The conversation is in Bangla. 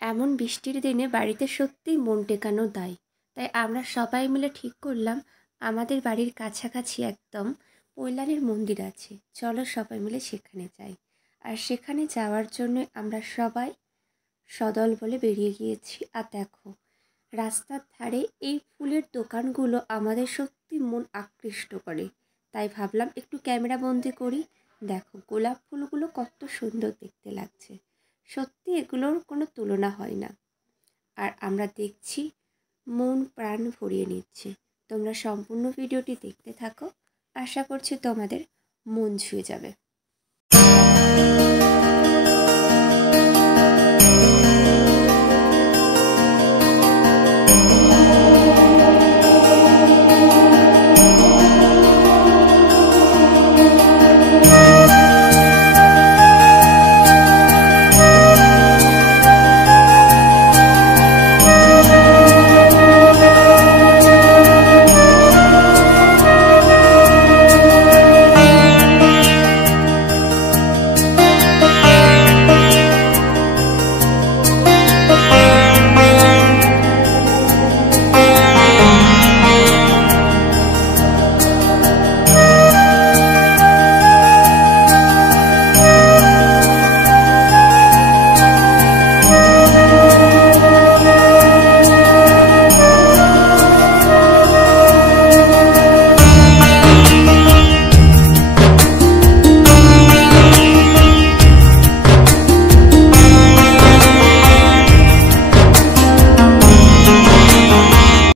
এমন বৃষ্টির দিনে বাড়িতে সত্যিই মন টেকানো দায়। তাই আমরা সবাই মিলে ঠিক করলাম আমাদের বাড়ির কাছাকাছি একদম পৈলানের মন্দির আছে, চলো সবাই মিলে সেখানে যাই। আর সেখানে যাওয়ার জন্য আমরা সবাই সদল বলে বেরিয়ে গিয়েছি। আর দেখো, রাস্তার ধারে এই ফুলের দোকানগুলো আমাদের সত্যি মন আকৃষ্ট করে। তাই ভাবলাম একটু ক্যামেরা বন্দি করি। দেখো গোলাপ ফুলগুলো কত সুন্দর দেখতে লাগছে, সত্যি এগুলোর কোনো তুলনা হয় না। আর আমরা দেখছি মন প্রাণ ভরিয়ে নিচ্ছে। তোমরা সম্পূর্ণ ভিডিওটি দেখতে থাকো, আশা করছি তোমাদের মন ছুঁয়ে যাবে।